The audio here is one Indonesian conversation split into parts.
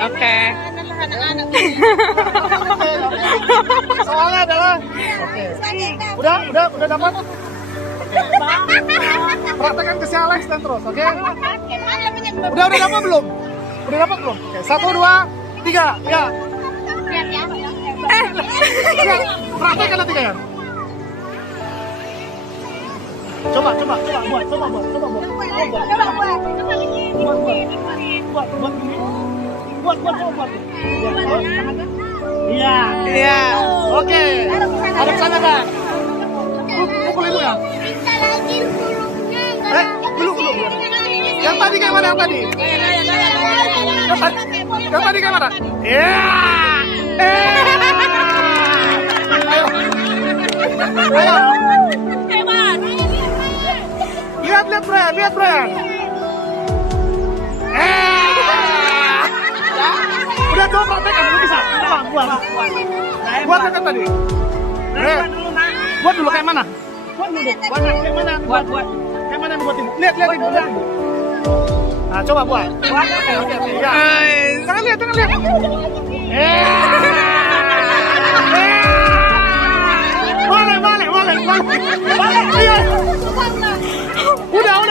Oke. Soalnya adalah oke. Udah dapat? Praktekkan ke si Alex dan terus, oke? Udah dapat belum? Udah dapat belum? Oke, 1, 2, 3, ya. Praktekkan nanti kan? Coba buat. Iya. Oke. Hadap sana kan. Pukul ibu ya. Belum. Yang tadi kayak mana yang tadi? Yang tadi kayak mana? Iya. Ayo. Lihat Brian. Udah coba praktekan, lu bisa. Buat kan tadi. Buat dulu kayak mana? Buat. Kayak mana buat ibu? Lihat ibu. Nah, coba buat. Oke. Ya. Jangan lihat. Balik. Iya. Udah.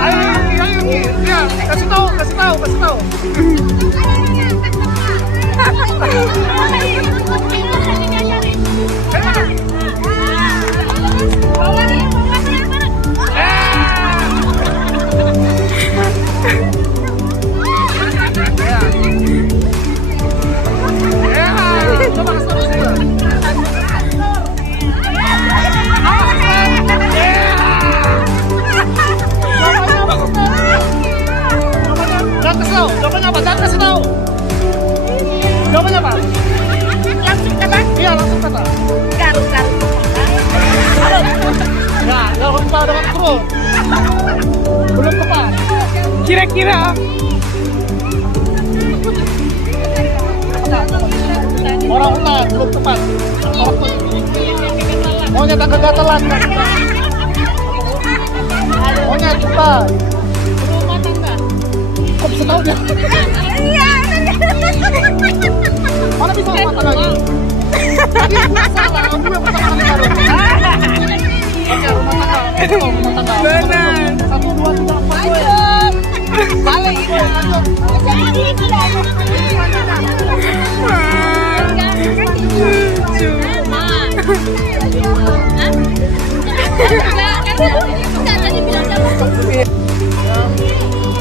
Ayo. Kasih tahu. Jawabannya apa? Langsung kata? Iya, langsung kata. Garuk. Ya, kalau kita udah terus. Belum tepat. Kira-kira Orang hutan, belum tepat. Maunya tak kegatelan. Maunya cepat. Kok bisa tahu dia? Mana bisa mata lagi? Tadi aku salah, aku yang pertama kali baru. Oke, rumah tangga. benar. 1, 2, 3, 4. Ayo. Balik itu.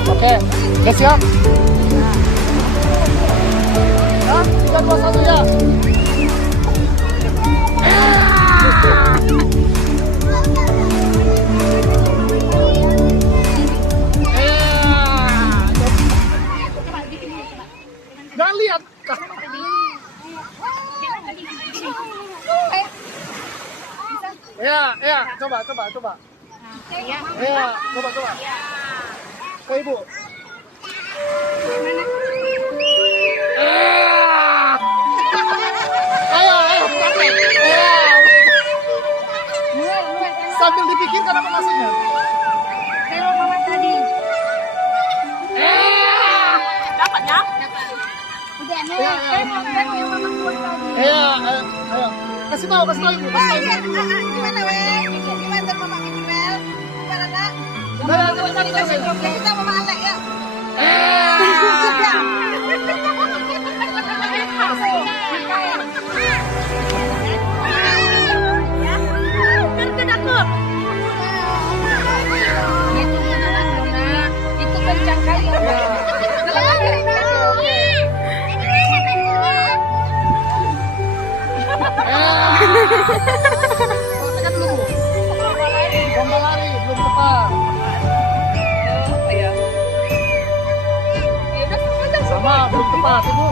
Oke, udah siap? Ya, 3, 2, 1 ya. Jangan lihat. Ya, coba. Ya, coba. Ke ibu. Ayo, sambil dipikirkan apa maksudnya. Kalau mama tadi. Dapatnya? Udah, Iya, ayo. Kasih tahu ibu. Gimana weh? Gimana mama Mel? Gimana nak? Kita mama Alek ya. Itu kencang kali ya. Tekan dulu. Lomba lari belum tepat. Oh, ya. tepat. Ibu.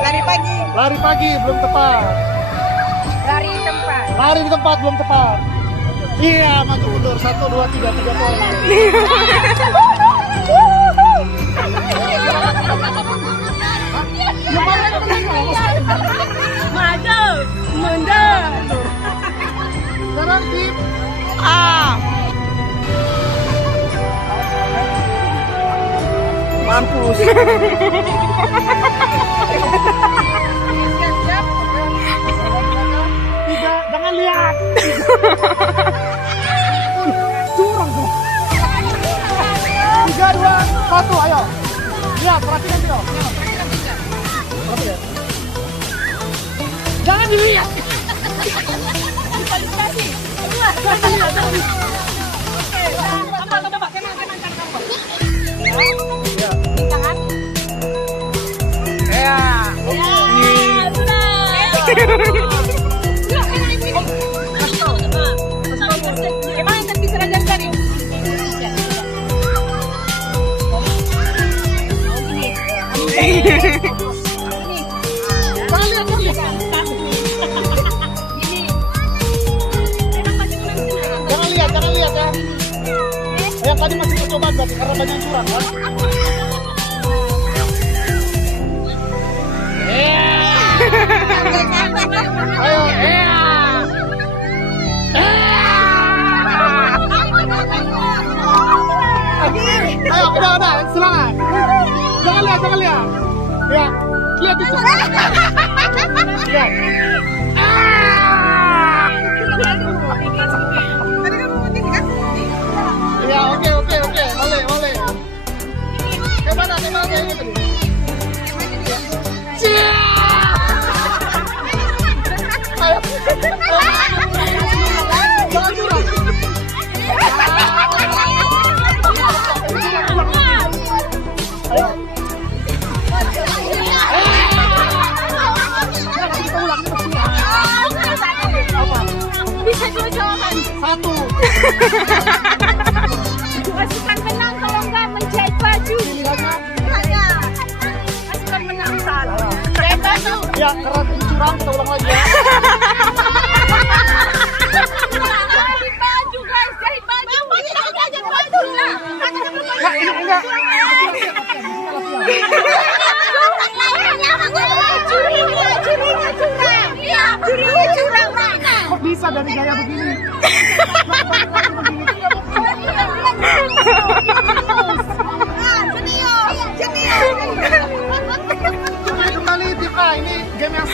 Lari pagi. Lari pagi belum tepat. Lari tempat. Lari di tempat belum tepat. Iya, maju mundur. 1, 2, 3, 3 poin. Maju, mundur. Sekarang tim A. Mampus. tiga, jangan lihat. Curang tuh. 3, 2, 1, ayo. Lihat, perhatikan dulu. Perhatikan. Jangan dilihat. Jangan lihat ya. Yang tadi masih percobaan berarti karena banyak yang curang kan? Ayo, ayo, udah, silakan. Jangan lihat. Ya, lihat itu. Lihat. Ya, oke. Boleh. Kemana ini tadi? Ayo. Jangan curang. Ayo. Bisa jawaban. 1. Pasukan menang kalau enggak menjahit baju. Pasukan menang salah. Menjahit baju. Ya, karena ini curang kita ulang lagi ya. Jahit baju guys, jahit baju. Jahit baju. Enggak, ini enggak.